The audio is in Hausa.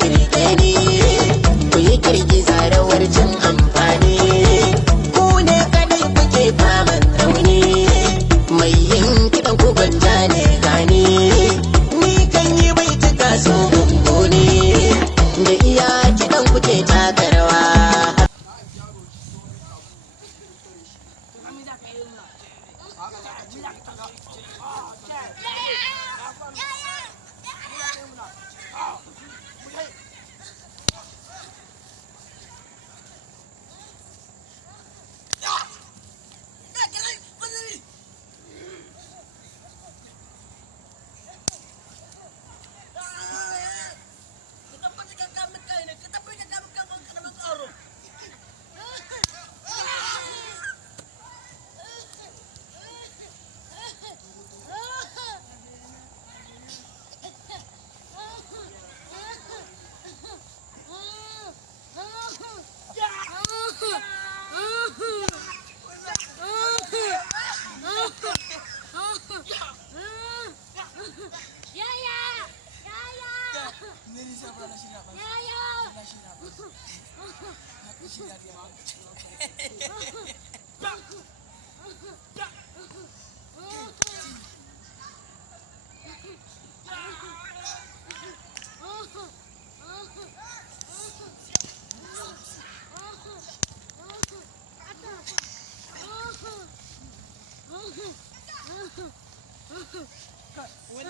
birge ni, ku yi girgiza rawar cin amfani, ku ne kadai kuke faman rauni, mai yin kiɗan ku gwanja ne gani, ni kan yi bai cika so gungu ne, da iya kiɗan kuke taka rawa. When